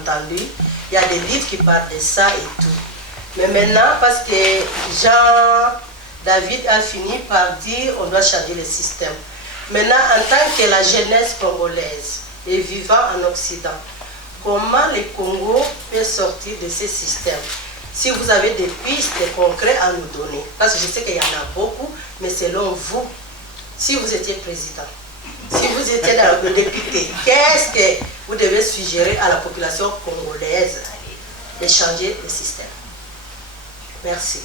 entendu. Il y a des livres qui parlent de ça et tout. Mais maintenant, parce que Jean-David a fini par dire on doit changer le système. Maintenant, en tant que la jeunesse congolaise et vivant en Occident, comment le Congo peut sortir de ce système? Si vous avez des pistes concrètes à nous donner, parce que je sais qu'il y en a beaucoup, mais selon vous, si vous étiez président, si vous étiez le député, qu'est-ce que vous devez suggérer à la population congolaise de changer le système? Merci.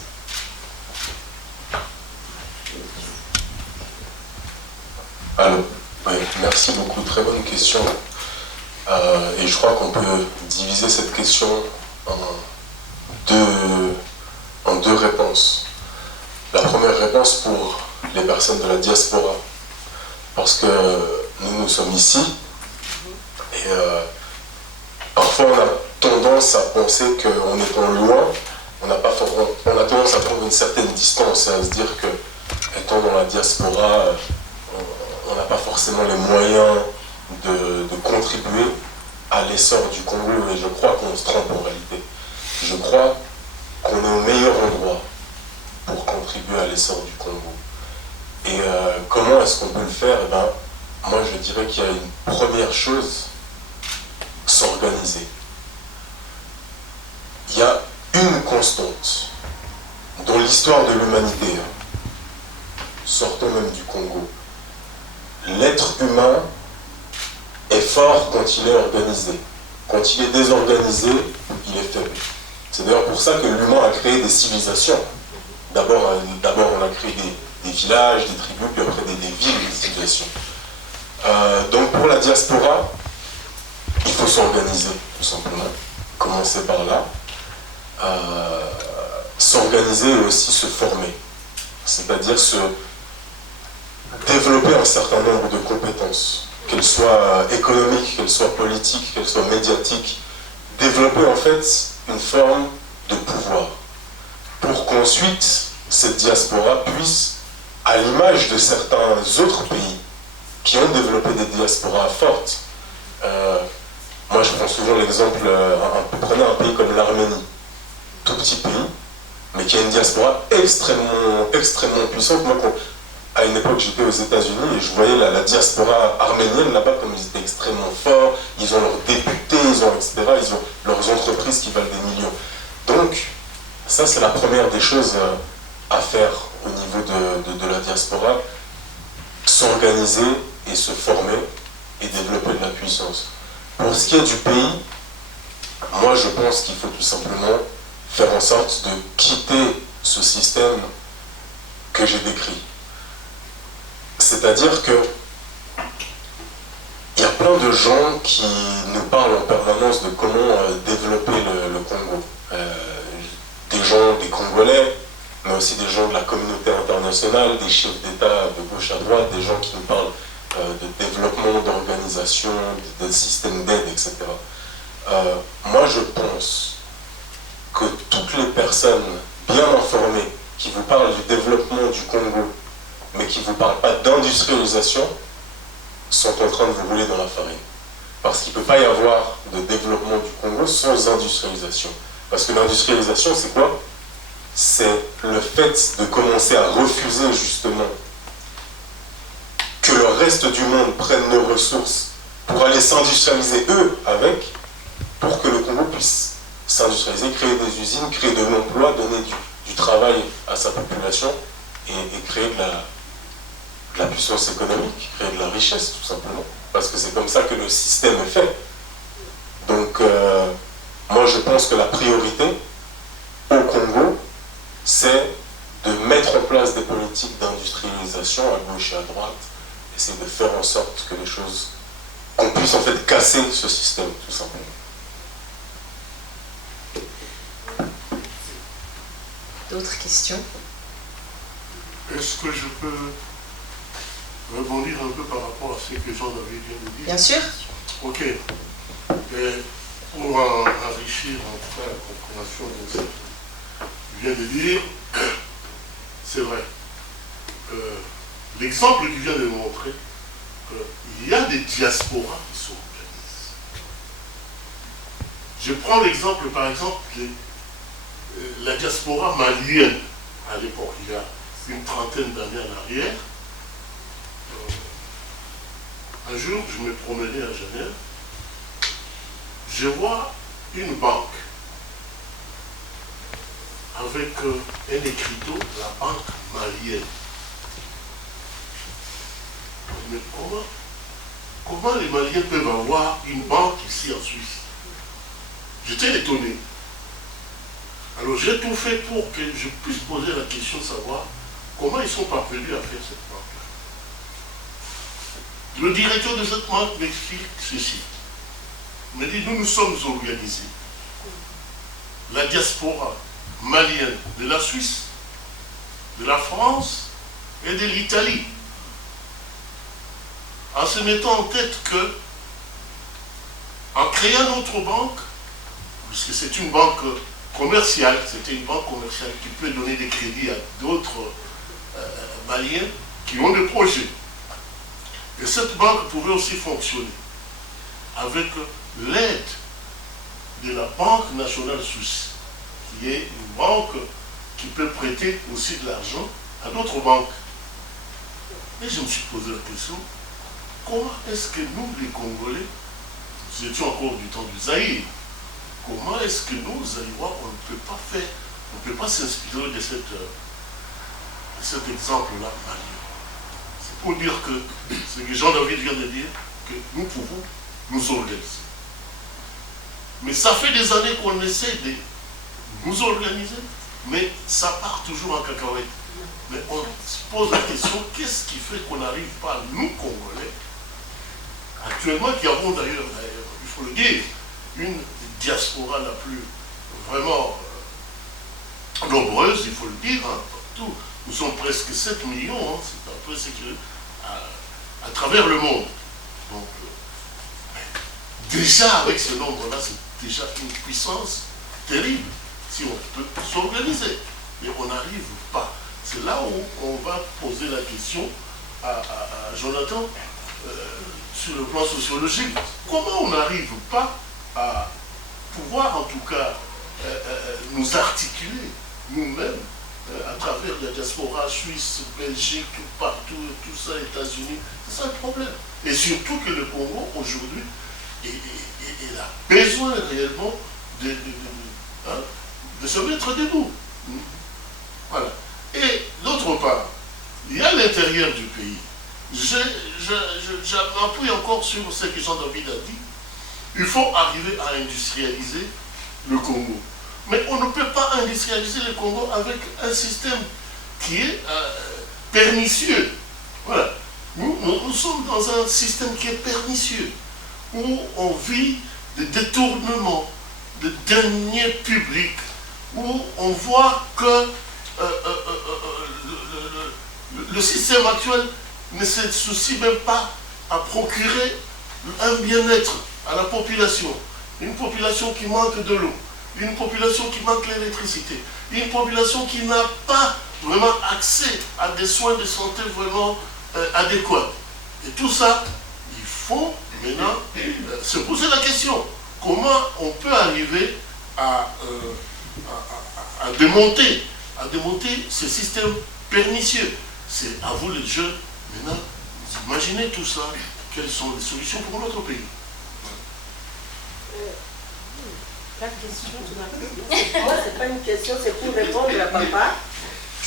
Alors, oui, merci beaucoup, très bonne question. Et je crois qu'on peut diviser cette question en deux réponses. La première réponse pour les personnes de la diaspora, parce que nous sommes ici, et parfois on a tendance à penser qu'en étant loin, on a tendance à prendre une certaine distance et à se dire que, étant dans la diaspora, on n'a pas forcément les moyens de contribuer à l'essor du Congo, et je crois qu'on se trompe en réalité. Je crois qu'on est au meilleur endroit pour contribuer à l'essor du Congo. Et comment est-ce qu'on peut le faire? Eh ben, moi je dirais qu'il y a une première chose, s'organiser. Il y a une constante dans l'histoire de l'humanité, sortons même du Congo. L'être humain est fort quand il est organisé. Quand il est désorganisé, il est faible. C'est d'ailleurs pour ça que l'humain a créé des civilisations. D'abord on a créé des villages, des tribus, puis après des villes, des civilisations. Donc pour la diaspora, il faut s'organiser, tout simplement. Commencer par là. S'organiser et aussi se former. C'est-à-dire se développer un certain nombre de compétences, qu'elles soient économiques, qu'elles soient politiques, qu'elles soient médiatiques. Développer en fait une forme de pouvoir pour qu'ensuite cette diaspora puisse, à l'image de certains autres pays qui ont développé des diasporas fortes. Moi je prends souvent l'exemple, prenez un pays comme l'Arménie, tout petit pays, mais qui a une diaspora extrêmement puissante. Moi, à une époque, j'étais aux États-Unis et je voyais la diaspora arménienne là-bas, comme ils étaient extrêmement forts, ils ont leurs députés, etc., ils ont leurs entreprises qui valent des millions. Donc, ça, c'est la première des choses à faire au niveau de la diaspora, s'organiser et se former et développer de la puissance. Pour ce qui est du pays, moi, je pense qu'il faut tout simplement faire en sorte de quitter ce système que j'ai décrit. C'est-à-dire que il y a plein de gens qui nous parlent en permanence de comment développer le Congo. Des gens, des Congolais, mais aussi des gens de la communauté internationale, des chefs d'État de gauche à droite, des gens qui nous parlent de développement, d'organisation, de système d'aide, etc. Moi, je pense que toutes les personnes bien informées qui vous parlent du développement du Congo, mais qui ne vous parlent pas d'industrialisation, sont en train de vous rouler dans la farine. Parce qu'il ne peut pas y avoir de développement du Congo sans industrialisation. Parce que l'industrialisation, c'est quoi? C'est le fait de commencer à refuser justement que le reste du monde prenne nos ressources pour aller s'industrialiser eux avec, pour que le Congo puisse s'industrialiser, créer des usines, créer de l'emploi, donner du travail à sa population et créer de la puissance économique, créer de la richesse tout simplement. Parce que c'est comme ça que le système est fait. Donc moi je pense que la priorité au Congo, c'est de mettre en place des politiques d'industrialisation à gauche et à droite, essayer de faire en sorte que les choses, qu'on puisse en fait casser ce système tout simplement. D'autres questions? Est-ce que je peux rebondir un peu par rapport à ce que Jean-David vient de dire? Bien sûr. Ok. Et pour enrichir en tout cas la compréhension de ce qu'il vient de dire, c'est vrai. L'exemple qu'il vient de montrer, il y a des diasporas qui sont organisées. Je prends l'exemple, par exemple, de la diaspora malienne à l'époque, il y a une trentaine d'années en arrière. Un jour, je me promenais à Genève, je vois une banque avec un écriteau, la banque malienne. Mais comment les Maliens peuvent avoir une banque ici en Suisse? J'étais étonné. Alors j'ai tout fait pour que je puisse poser la question de savoir comment ils sont parvenus à faire cette banque-là. Le directeur de cette banque m'explique ceci. Il me dit, nous sommes organisés. La diaspora malienne de la Suisse, de la France et de l'Italie. En se mettant en tête que, en créant notre banque, puisque c'est une banque commerciale, c'était une banque commerciale qui peut donner des crédits à d'autres Maliens qui ont des projets. Et cette banque pouvait aussi fonctionner avec l'aide de la Banque nationale suisse, qui est une banque qui peut prêter aussi de l'argent à d'autres banques. Et je me suis posé la question, comment est-ce que nous, les Congolais, nous étions encore du temps du Zaïre, comment est-ce que nous, Zaïrois, on ne peut pas faire, on ne peut pas s'inspirer de cet exemple-là malien? C'est pour dire que ce que Jean-David vient de dire, que nous pouvons nous organiser. Mais ça fait des années qu'on essaie de nous organiser, mais ça part toujours en cacahuète. Mais on se pose la question, qu'est-ce qui fait qu'on n'arrive pas, nous, Congolais, actuellement, qui avons d'ailleurs, il faut le dire, une diaspora la plus vraiment nombreuse, il faut le dire, hein, partout. Nous sommes presque 7 millions, hein, c'est un peu ce que à travers le monde. Donc, déjà avec ce nombre-là, c'est déjà une puissance terrible, si on peut s'organiser. Mais on n'arrive pas. C'est là où on va poser la question à Jonathan, sur le plan sociologique. Comment on n'arrive pas à pouvoir, en tout cas, nous articuler nous-mêmes à travers la diaspora suisse, Belgique, partout, tout ça, États-Unis? C'est ça le problème. Et surtout que le Congo, aujourd'hui, il a besoin réellement de se mettre debout. Voilà. Et d'autre part, il y a l'intérieur du pays. J'appuie encore sur ce que Jean-David a dit. Il faut arriver à industrialiser le Congo. Mais on ne peut pas industrialiser le Congo avec un système qui est pernicieux. Voilà. Nous sommes dans un système qui est pernicieux, où on vit des détournements, de deniers publics, où on voit que le système actuel ne se soucie même pas à procurer un bien-être à la population. Une population qui manque de l'eau, une population qui manque l'électricité, une population qui n'a pas vraiment accès à des soins de santé vraiment adéquats. Et tout ça, il faut maintenant se poser la question. Comment on peut arriver à démonter ce système pernicieux? C'est à vous les jeunes, maintenant, vous imaginez tout ça, quelles sont les solutions pour notre pays? La question, moi, c'est pas une question, c'est pour répondre à papa.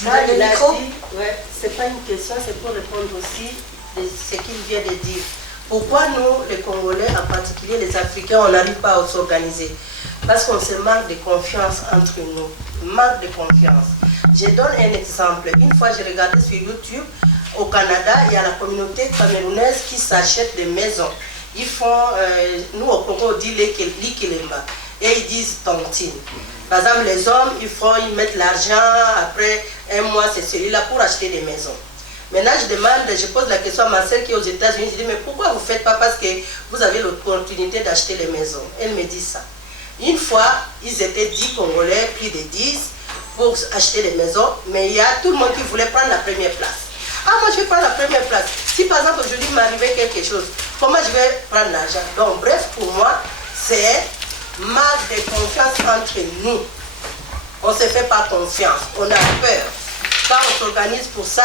Ça, il a dit, ouais, c'est pas une question, c'est pour répondre aussi de ce qu'il vient de dire. Pourquoi nous, les Congolais, en particulier les Africains, on n'arrive pas à s'organiser? Parce qu'on se manque de confiance entre nous. Manque de confiance. Je donne un exemple. Une fois, j'ai regardé sur YouTube, au Canada, il y a la communauté camerounaise qui s'achète des maisons. Ils font, nous au Congo, on dit l'ikilemba. Et ils disent tontine. Par exemple, les hommes, ils mettent l'argent, après un mois, c'est celui-là pour acheter des maisons. Maintenant, je pose la question à ma soeur qui est aux États-Unis, je dis, mais pourquoi vous ne faites pas? Parce que vous avez l'opportunité d'acheter les maisons. Elle me dit ça. Une fois, ils étaient 10 Congolais, plus de 10, pour acheter les maisons, mais il y a tout le monde qui voulait prendre la première place. Ah, moi je vais prendre la première place. Si par exemple aujourd'hui il m'arrivait quelque chose, comment je vais prendre l'argent? Donc bref, pour moi, c'est manque de confiance entre nous. On ne se fait pas confiance, on a peur. Quand on s'organise pour ça,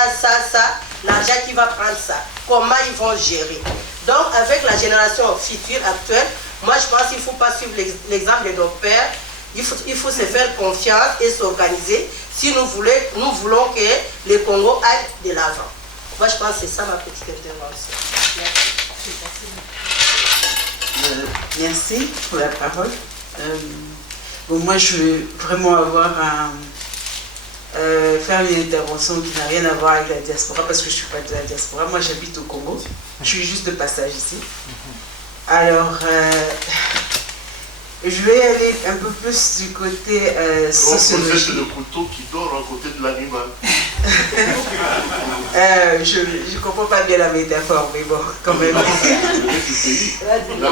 l'argent qui va prendre ça, comment ils vont gérer? Donc avec la génération future actuelle, moi je pense qu'il ne faut pas suivre l'exemple de nos pères. Il faut se faire confiance et s'organiser si nous voulons que le Congo aille de l'avant. Moi je pense que c'est ça ma petite intervention. Merci pour la parole. Bon, moi je vais vraiment faire une intervention qui n'a rien à voir avec la diaspora parce que je ne suis pas de la diaspora. Moi j'habite au Congo, je suis juste de passage ici. Alors, je vais aller un peu plus du côté sociologique. C'est le couteau qui dort à côté de l'animal. Je ne comprends pas bien la métaphore, mais bon, quand même.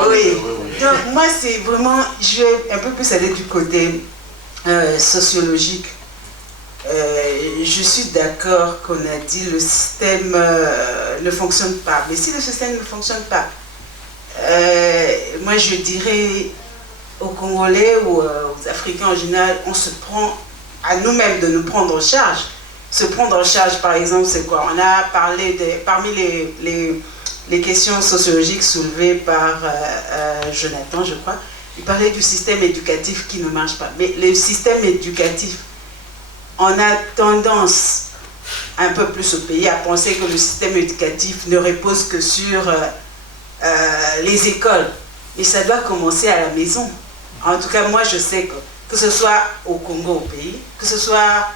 Oui. Donc, moi, c'est vraiment, je vais un peu plus aller du côté sociologique. Je suis d'accord qu'on a dit le système ne fonctionne pas. Mais si le système ne fonctionne pas, moi je dirais aux Congolais ou aux Africains en général, on se prend à nous-mêmes de nous prendre en charge. Se prendre en charge, par exemple, c'est quoi? On a parlé parmi les questions sociologiques soulevées par Jonathan, je crois, il parlait du système éducatif qui ne marche pas. Mais le système éducatif, on a tendance, un peu plus au pays, à penser que le système éducatif ne repose que sur les écoles. Mais ça doit commencer à la maison. En tout cas, moi, je sais que ce soit au Congo, au pays, que ce soit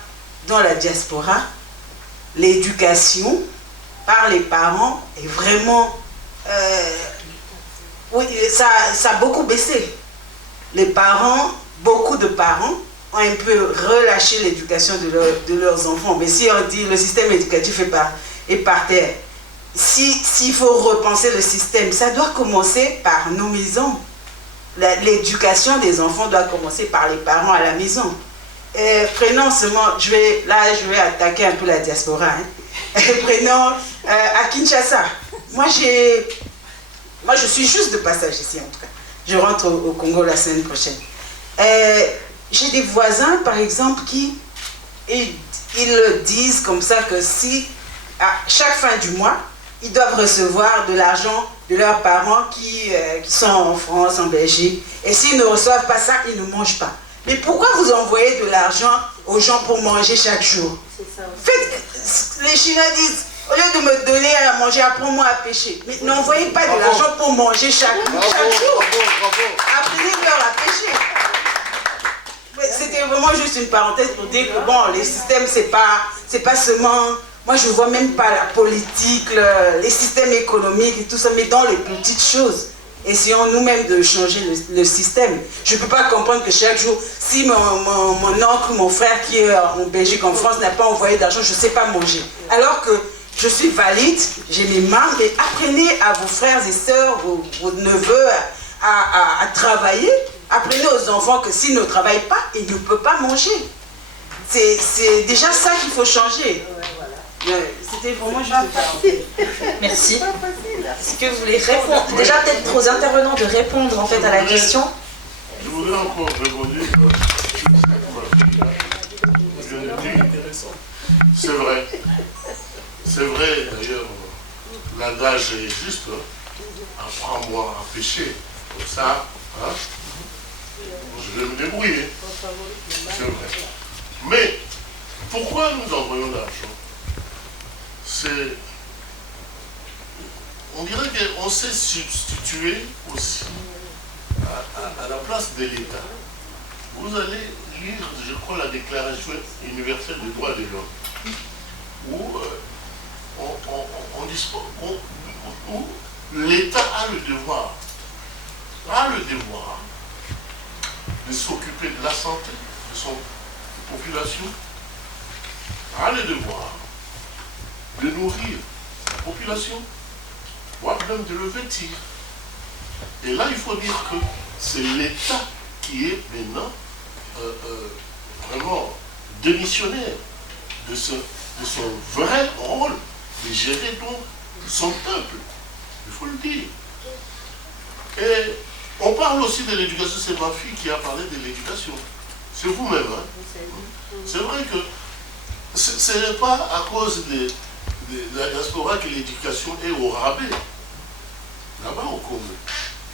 dans la diaspora, l'éducation par les parents est vraiment... oui, ça a beaucoup baissé. Les parents, beaucoup de parents, ont un peu relâché l'éducation de leurs enfants. Mais si on dit le système éducatif est par terre, s'il faut repenser le système, ça doit commencer par nos maisons. L'éducation des enfants doit commencer par les parents à la maison. Prenons seulement, je vais attaquer un peu la diaspora. Hein. Prenons à Kinshasa. Moi, je suis juste de passage ici en tout cas. Je rentre au Congo la semaine prochaine. J'ai des voisins, par exemple, qui ils disent comme ça que si, à chaque fin du mois, ils doivent recevoir de l'argent de leurs parents qui sont en France, en Belgique. Et s'ils ne reçoivent pas ça, ils ne mangent pas. Mais pourquoi vous envoyez de l'argent aux gens pour manger chaque jour? Les Chinois disent, au lieu de me donner à manger, apprends-moi à pêcher. Mais n'envoyez pas de l'argent pour manger chaque jour. Apprenez-leur à pêcher. C'était vraiment juste une parenthèse pour dire que bon, les systèmes, c'est pas seulement... Moi, je ne vois même pas la politique, les systèmes économiques et tout ça, mais dans les petites choses. Essayons nous-mêmes de changer le système. Je ne peux pas comprendre que chaque jour, si mon oncle, mon frère qui est en Belgique, en France, n'a pas envoyé d'argent, je ne sais pas manger. Alors que je suis valide, j'ai mes mains, mais apprenez à vos frères et sœurs, vos neveux à travailler. Apprenez aux enfants que s'ils ne travaillent pas, ils ne peuvent pas manger. C'est déjà ça qu'il faut changer. C'était vraiment juste. Merci. Est-ce que vous voulez répondre? Déjà peut-être aux intervenants de répondre en fait à la question. Je voudrais encore répondre. C'est vrai. C'est vrai d'ailleurs. L'adage est juste. Apprends-moi à pêcher. Comme ça, hein, je vais me débrouiller. C'est vrai. Mais pourquoi nous envoyons l'argent? On dirait qu'on s'est substitué aussi à la place de l'État. Vous allez lire, je crois, la Déclaration universelle des droits de l'homme, où où l'État a le devoir de s'occuper de la santé de son population, a le devoir de nourrir la population, voire même de le vêtir. Et là, il faut dire que c'est l'État qui est maintenant vraiment démissionnaire de son vrai rôle de gérer donc son peuple. Il faut le dire. Et On parle aussi de l'éducation, c'est ma fille qui a parlé de l'éducation. C'est vous-même. Hein? C'est vrai que ce n'est pas à cause de la diaspora que l'éducation est au rabais. Là-bas au Congo,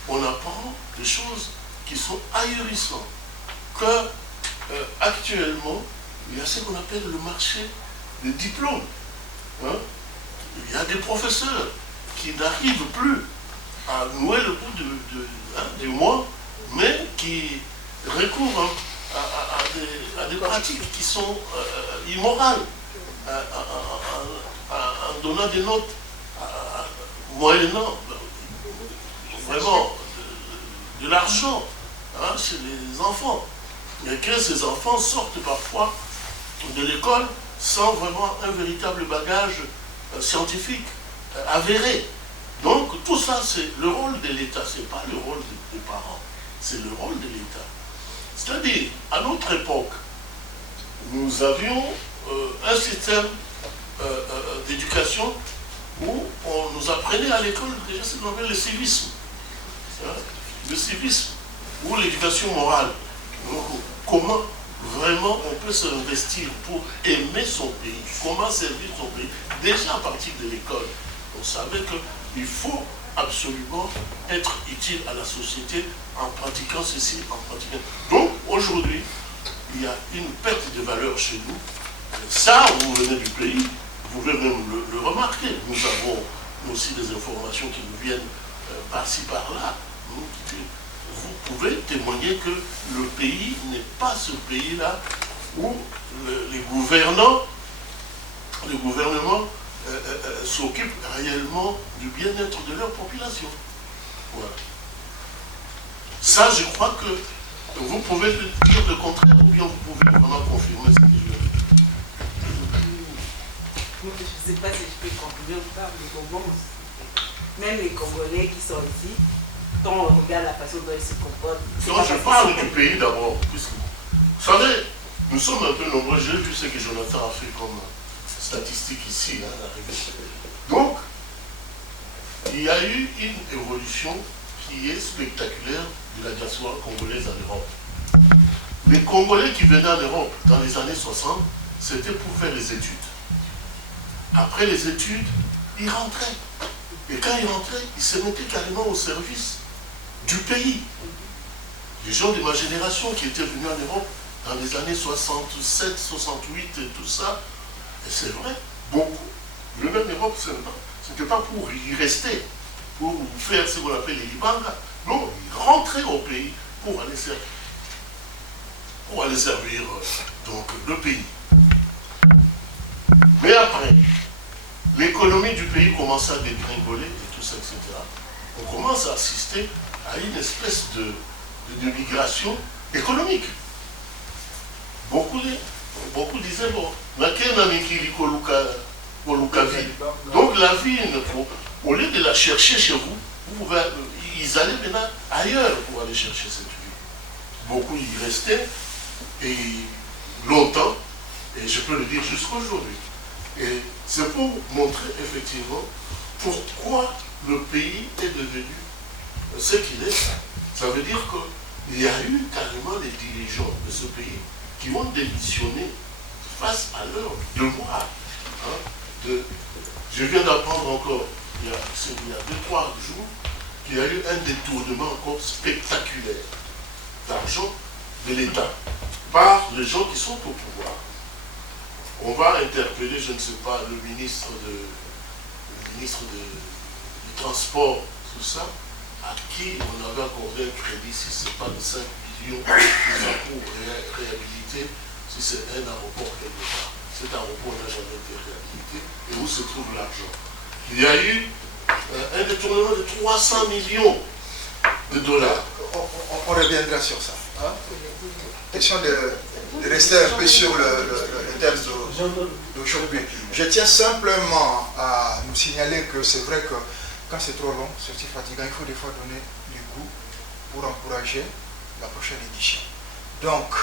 on apprend des choses qui sont ahurissantes. Que actuellement, il y a ce qu'on appelle le marché des diplômes. Hein? Il y a des professeurs qui n'arrivent plus à nouer le bout du mois, mais qui recourent à des pratiques qui sont immorales, en donnant des notes moyennant vraiment de l'argent chez les enfants. Et que ces enfants sortent parfois de l'école sans vraiment un véritable bagage scientifique avéré. Donc tout ça, c'est le rôle de l'État, ce n'est pas le rôle des parents, c'est le rôle de l'État. C'est-à-dire, à notre époque, nous avions un système d'éducation où on nous apprenait à l'école déjà ce qu'on appelle le civisme. Le civisme ou l'éducation morale. Donc, comment vraiment on peut s'investir pour aimer son pays, comment servir son pays. Déjà à partir de l'école, on savait qu'il faut absolument être utile à la société en pratiquant ceci, en pratiquant. Donc aujourd'hui, il y a une perte de valeur chez nous. Ça, vous venez du pays, vous pouvez même le remarquer. Nous avons aussi des informations qui nous viennent par-ci, par-là. Vous pouvez témoigner que le pays n'est pas ce pays-là où les gouvernements s'occupent réellement du bien-être de leur population. Voilà. Ça, je crois que vous pouvez dire le contraire ou bien vous pouvez vraiment confirmer ce que je viens de dire. Je ne sais pas si je peux confirmer ou pas, mais même les Congolais qui sont ici, quand on regarde la façon dont ils se comportent. Non, je parle du pays d'abord. Vous savez, nous sommes un peu nombreux. J'ai vu ce que Jonathan a fait comme statistique ici. Donc, il y a eu une évolution qui est spectaculaire de la diaspora congolaise en Europe. Les Congolais qui venaient en Europe dans les années 60, c'était pour faire les études. Après les études, ils rentraient. Et quand ils rentraient, ils se mettaient carrément au service du pays. Les gens de ma génération qui étaient venus en Europe dans les années 67, 68 et tout ça, et c'est vrai, beaucoup. Le même Europe, ce n'était pas pour y rester, pour faire ce qu'on appelle les libanga. Non, ils rentraient au pays pour aller servir, donc, le pays. Mais après, l'économie du pays commence à dégringoler et tout ça, etc. On commence à assister à une espèce de migration économique. Beaucoup disaient, bon, donc la vie, au lieu de la chercher chez vous, ils allaient maintenant ailleurs pour aller chercher cette vie. Beaucoup y restaient, et longtemps, et je peux le dire jusqu'à aujourd'hui. Et c'est pour montrer effectivement pourquoi le pays est devenu ce qu'il est. Ça veut dire qu'il y a eu carrément des dirigeants de ce pays qui ont démissionné face à leur devoir. Je viens d'apprendre encore, il y a 2-3 jours, qu'il y a eu un détournement encore spectaculaire d'argent de l'État par les gens qui sont au pouvoir. On va interpeller, je ne sais pas, le ministre du Transport, tout ça, à qui on avait accordé un crédit, si ce n'est pas de 5 millions pour réhabiliter, si c'est un aéroport quelque part. Cet aéroport n'a jamais été réhabilité. Et où se trouve l'argent? Il y a eu un détournement de 300 millions de dollars. On reviendra sur ça. Hein? Question de rester un peu sur le thème d'aujourd'hui. Je tiens simplement à nous signaler que c'est vrai que quand c'est trop long, c'est aussi fatigant, il faut des fois donner du goût pour encourager la prochaine édition. Donc,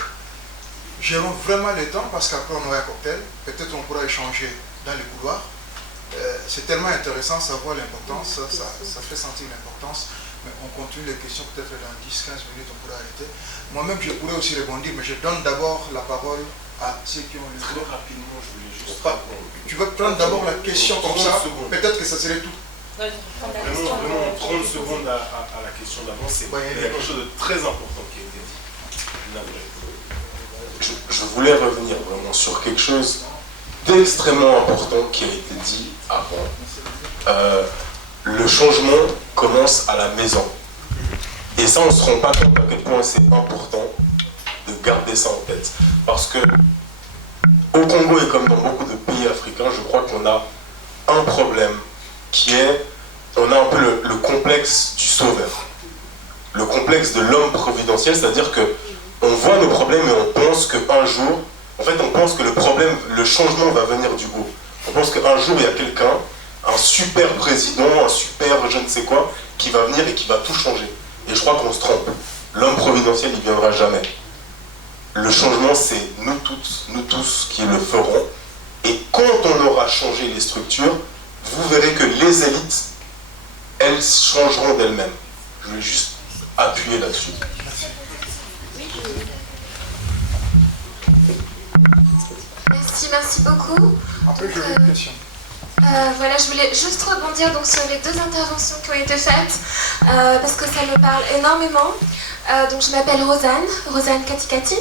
gérons vraiment le temps parce qu'après on aura un cocktail, peut-être on pourra échanger dans les couloirs. C'est tellement intéressant, savoir l'importance, ça fait sentir l'importance mais on continue les questions peut-être dans 10-15 minutes, on pourra arrêter. Moi-même, je pourrais aussi rebondir, mais je donne d'abord la parole à ceux qui ont le Très rapidement, je voulais juste... Tu veux prendre d'abord la question comme ça, peut-être que ça serait tout. Vraiment 30 secondes à la question d'avant, c'est quelque chose de très important qui a été dit. Je voulais revenir vraiment sur quelque chose d'extrêmement important qui a été dit avant. Le changement commence à la maison. Et ça, on ne se rend pas compte à quel point c'est important de garder ça en tête. Parce que au Congo et comme dans beaucoup de pays africains, je crois qu'on a un problème qui est, on a un peu le complexe du sauveur. Le complexe de l'homme providentiel, c'est-à-dire que on voit nos problèmes et on pense qu'un jour, en fait on pense que le changement va venir du haut. On pense qu'un jour il y a quelqu'un, un super président, un super je ne sais quoi, qui va venir et qui va tout changer. Et je crois qu'on se trompe. L'homme providentiel, il ne viendra jamais. Le changement, c'est nous tous qui le ferons. Et quand on aura changé les structures, vous verrez que les élites, elles changeront d'elles-mêmes. Je vais juste appuyer là-dessus. Merci beaucoup. Après, j'aurais une question. Voilà, je voulais juste rebondir donc, sur les deux interventions qui ont été faites, parce que ça me parle énormément. Donc, je m'appelle Rosanne Katikati.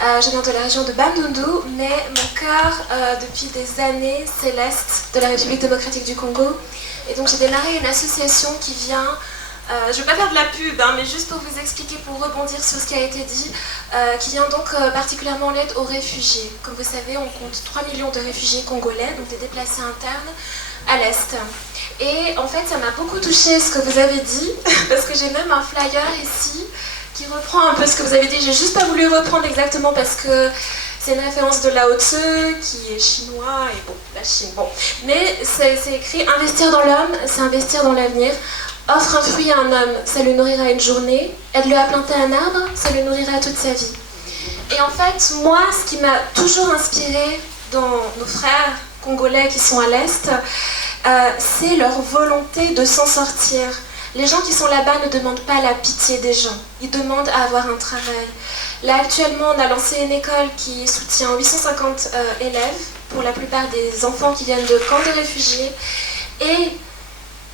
Je viens de la région de Bandundu, mais mon cœur, depuis des années, c'est l'Est de la République démocratique du Congo. Et donc, j'ai démarré une association qui vient... je ne vais pas faire de la pub, hein, mais juste pour vous expliquer, pour rebondir sur ce qui a été dit, qui vient donc particulièrement en aide aux réfugiés. Comme vous savez, on compte 3 millions de réfugiés congolais, donc des déplacés internes, à l'Est. Et en fait, ça m'a beaucoup touché ce que vous avez dit, parce que j'ai même un flyer ici qui reprend un peu ce que vous avez dit. J'ai juste pas voulu reprendre exactement parce que c'est une référence de Lao Tzu, qui est chinois, et bon, la Chine, bon. Mais c'est écrit « Investir dans l'homme, c'est investir dans l'avenir ». Offre un fruit à un homme, ça le nourrira une journée. Aide-le à planter un arbre, ça le nourrira toute sa vie. Et en fait, moi, ce qui m'a toujours inspirée dans nos frères congolais qui sont à l'Est, c'est leur volonté de s'en sortir. Les gens qui sont là-bas ne demandent pas la pitié des gens, ils demandent à avoir un travail. Là, actuellement, on a lancé une école qui soutient 850 élèves, pour la plupart des enfants qui viennent de camps de réfugiés. Et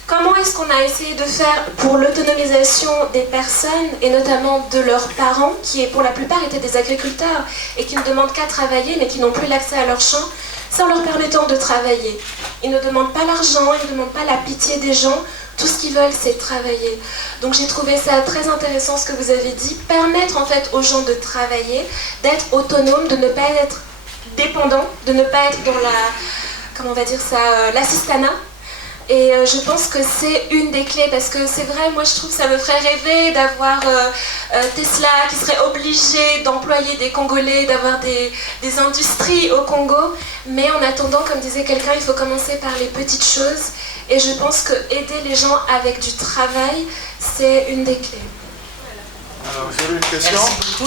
comment est-ce qu'on a essayé de faire pour l'autonomisation des personnes, et notamment de leurs parents, qui pour la plupart étaient des agriculteurs, et qui ne demandent qu'à travailler, mais qui n'ont plus l'accès à leurs champs, c'est en leur permettant de travailler. Ils ne demandent pas l'argent, ils ne demandent pas la pitié des gens, tout ce qu'ils veulent, c'est travailler. Donc j'ai trouvé ça très intéressant ce que vous avez dit, permettre en fait aux gens de travailler, d'être autonomes, de ne pas être dépendants, de ne pas être dans la, comment on va dire ça, l'assistanat. Et je pense que c'est une des clés, parce que c'est vrai, moi je trouve que ça me ferait rêver d'avoir Tesla qui serait obligé d'employer des Congolais, d'avoir des industries au Congo. Mais en attendant, comme disait quelqu'un, il faut commencer par les petites choses. Et je pense que aider les gens avec du travail, c'est une des clés. Alors, j'ai une question. Je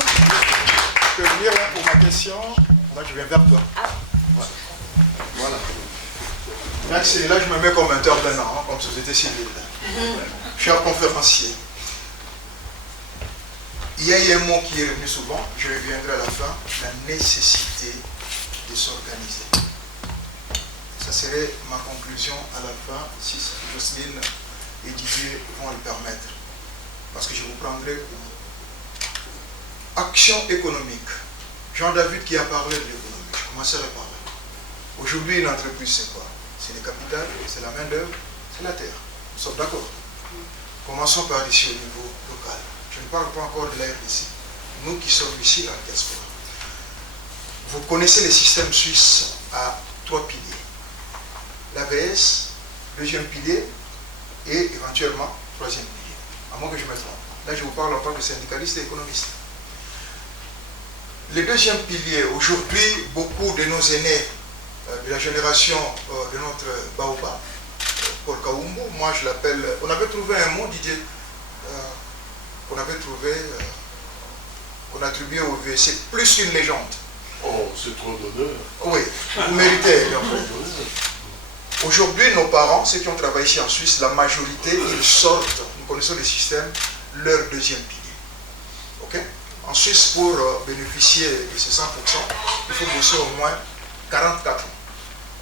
peux venir là pour ma question. Moi, je viens vers toi. Ouais. Voilà. Merci. Là, je me mets comme intervenant, comme société civile. Cher conférencier, il y a un mot qui est revenu souvent, je reviendrai à la fin, la nécessité de s'organiser. Ça serait ma conclusion à la fin, si Jocelyne et Didier vont le permettre. Parce que je vous prendrai pour action économique. Jean-David qui a parlé de l'économie, je commencerai par là. Aujourd'hui, une entreprise, c'est quoi? C'est le capital, c'est la main-d'œuvre, c'est la terre. Nous sommes d'accord. Commençons par ici au niveau local. Je ne parle pas encore de la RDC. Nous qui sommes ici en diaspora. Vous connaissez le système suisse à 3 piliers. L'ABS, deuxième pilier, et éventuellement, troisième pilier. À moins que je me trompe. Là, je vous parle en tant que syndicaliste et économiste. Le deuxième pilier, aujourd'hui, beaucoup de nos aînés de la génération de notre Baoba, Paul Kaumbu, moi je l'appelle, on avait trouvé un mot, Didier, qu'on avait trouvé, qu'on attribuait au VC, c'est plus qu'une légende. Oh, c'est trop d'honneur. Oui, vous méritez. Aujourd'hui, nos parents, ceux qui ont travaillé ici en Suisse, la majorité, ils sortent, nous connaissons le système, leur deuxième pilier. Ok? En Suisse, pour bénéficier de ces 100%, il faut bosser au moins 44 ans.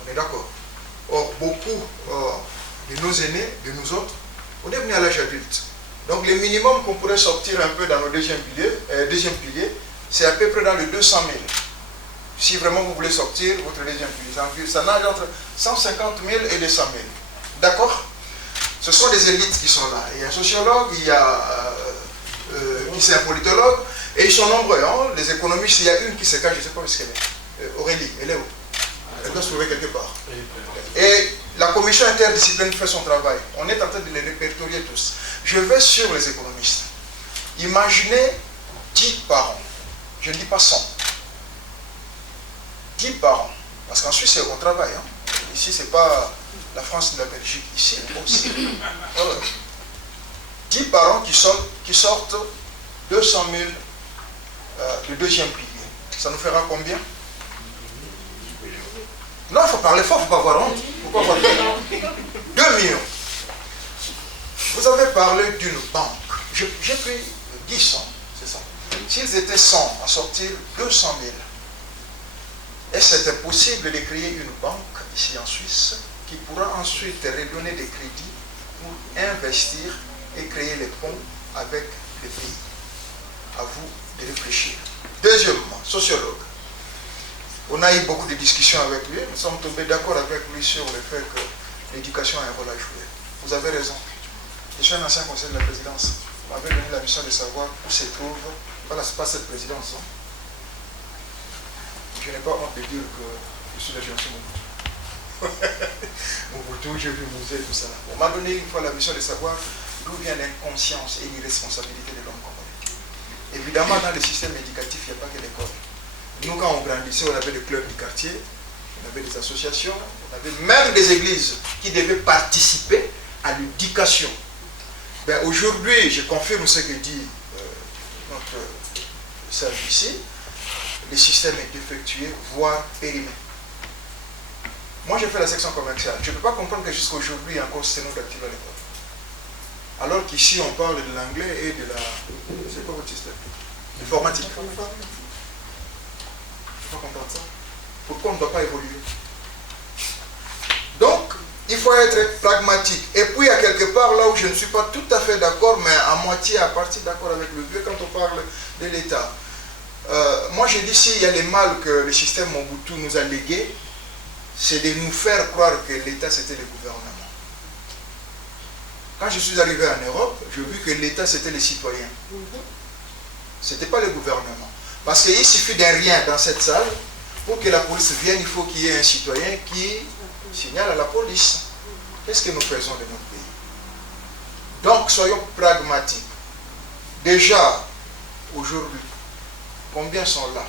On est d'accord? Or, beaucoup de nos aînés, de nous autres, on est venus à l'âge adulte. Donc, le minimum qu'on pourrait sortir un peu dans nos deuxième pilier, c'est à peu près dans les 200 000. Si vraiment vous voulez sortir votre deuxième pilier, ça nage entre 150 000 et 200 000. D'accord? Ce sont des élites qui sont là. Il y a un sociologue, il y a qui c'est un politologue, et ils sont nombreux. Hein? Les économistes, il y a une qui se cache, je ne sais pas où est-ce qu'elle est. Aurélie, elle est où? Elle doit se trouver quelque part. Et la commission interdisciplinaire fait son travail. On est en train de les répertorier tous. Je vais sur les économistes. Imaginez 10 par an. Je ne dis pas 100. 10 par an. Parce qu'en Suisse, on travaille. Hein. Ici, ce n'est pas la France et la Belgique. Ici, aussi. 10 par an qui sortent 200 000 de deuxième pilier. Ça nous fera combien? Non, il faut parler fort, il ne faut pas avoir honte. Pourquoi avoir peur? 2 millions. Vous avez parlé d'une banque. J'ai pris 10 ans, c'est ça. S'ils étaient 100 à sortir 200 000, est-ce que c'était possible de créer une banque ici en Suisse qui pourra ensuite redonner des crédits pour investir et créer les ponts avec les pays? À vous de réfléchir. Deuxièmement, sociologue. On a eu beaucoup de discussions avec lui. Nous sommes tombés d'accord avec lui sur le fait que l'éducation a un rôle à jouer. Vous avez raison. Je suis un ancien conseiller de la présidence. On m'avait donné la mission de savoir où se trouve, voilà, c'est pas cette présidence. Hein. Je n'ai pas honte de dire que je suis la génération Mobutu. Mobutu, j'ai vu Mouzé, tout ça. On m'a donné une fois la mission de savoir d'où vient l'inconscience et l'irresponsabilité de l'homme congolais. Évidemment, dans le système éducatif, il n'y a pas que l'école. Nous, quand on grandissait, on avait des clubs du quartier, on avait des associations, on avait même des églises qui devaient participer à l'éducation. Ben, aujourd'hui, je confirme ce que dit notre sœur ici, le système est défectué, voire périmé. Moi, j'ai fait la section commerciale. Je ne peux pas comprendre que jusqu'à aujourd'hui, encore c'est nous d'activer à l'école. Alors qu'ici, on parle de l'anglais et de la... C'est quoi votre système? L'informatique. Je ne peux pas comprendre ça. Pourquoi on ne doit pas évoluer? Donc, il faut être pragmatique. Et puis, il y a quelque part là où je ne suis pas tout à fait d'accord, mais à moitié, à partie d'accord avec le vieux, quand on parle de l'État. Moi, je dis, s'il y a les mal que le système Mobutu nous a légués, c'est de nous faire croire que l'État, c'était le gouvernement. Quand je suis arrivé en Europe, j'ai vu que l'État, c'était les citoyens. Ce n'était pas le gouvernement. Parce qu'il suffit d'un rien dans cette salle, pour que la police vienne, il faut qu'il y ait un citoyen qui signale à la police. Qu'est-ce que nous faisons de notre pays? Donc, soyons pragmatiques. Déjà, aujourd'hui, combien sont là?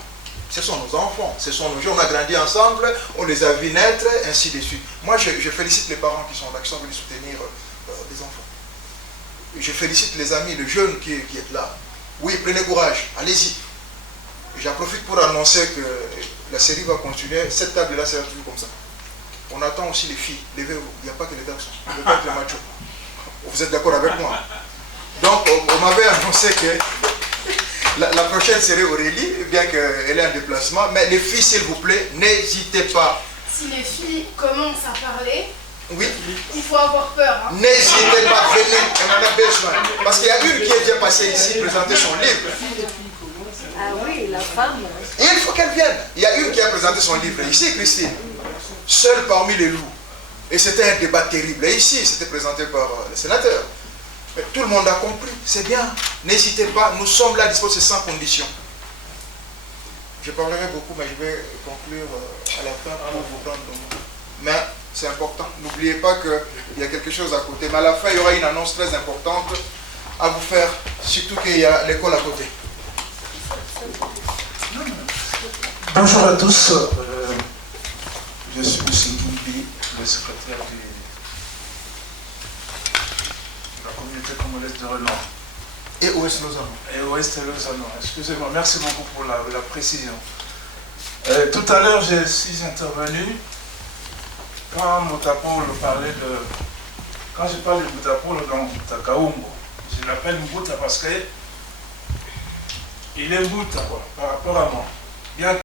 Ce sont nos enfants, ce sont nos gens, on a grandi ensemble, on les a vus naître, ainsi de suite. Moi, je félicite les parents qui sont là, qui sont venus soutenir les enfants. Je félicite les amis, les jeunes qui êtes là. Oui, prenez courage, allez-y. J'en profite pour annoncer que la série va continuer. Cette table-là, c'est toujours comme ça. On attend aussi les filles. Levez-vous. Il n'y a pas que les garçons. Il n'y a pas que les machos. Vous êtes d'accord avec moi? Donc, on m'avait annoncé que la prochaine serait Aurélie, bien qu'elle est en déplacement. Mais les filles, s'il vous plaît, n'hésitez pas. Si les filles commencent à parler, oui, il faut avoir peur. Hein. N'hésitez pas, venez, on en a besoin. Parce qu'il y a une qui est déjà passée ici, présenter son livre. Ah oui, la femme. Et il faut qu'elle vienne. Il y a une qui a présenté son livre ici, Christine. Seule parmi les loups. Et c'était un débat terrible. Et ici, c'était présenté par le sénateur. Mais tout le monde a compris. C'est bien. N'hésitez pas. Nous sommes là à disposer sans condition. Je parlerai beaucoup, mais je vais conclure à la fin pour vous prendre le mot. Mais c'est important. N'oubliez pas qu'il y a quelque chose à côté. Mais à la fin, il y aura une annonce très importante à vous faire. Surtout qu'il y a l'école à côté. Bonjour à tous, je suis M. Ngimbi, le secrétaire de la communauté congolaise de Renan. Et Ouest Lausanne. Et Ouest Lausanne, excusez-moi, merci beaucoup pour la précision. Tout à l'heure, je suis intervenu quand Mutapolo parlait de... Quand je parle de Mutapolo dans Takaumbo, je l'appelle Mbuta parce que il est Mbuta, quoi, par rapport à moi. Bien